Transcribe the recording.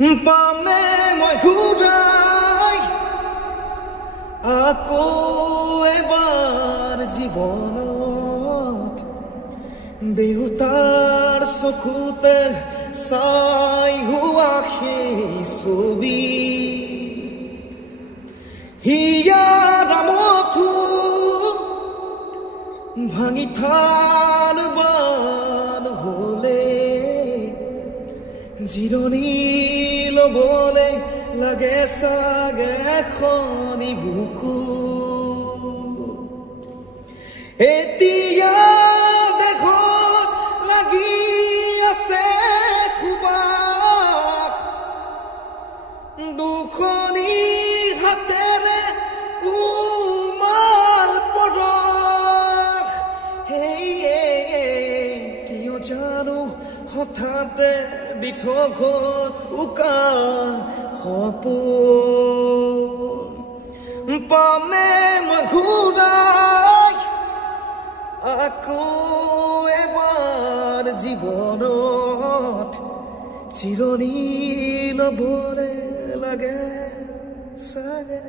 পামনে মই ঘূৰাই আকৌ এবাৰ জীৱনত দেউতাৰ চকুতে চাই হোৱা সেই ছবি হিয়াৰ আমঠু ভাঙি থাল বান হলে জিৰণি লবলে লাগে চাগে এখনি বুকু এতিয়া দেখত লাগি আছে সুবাস দুখনি হাতেৰে উমাল পৰশ কিয় জানো হঠাতে দি থৈ গ'ল উকা সপোন পামনে মই ঘূৰাই আকৌ এবাৰ জীৱনত চিৰণি লবলে লাগে চাগে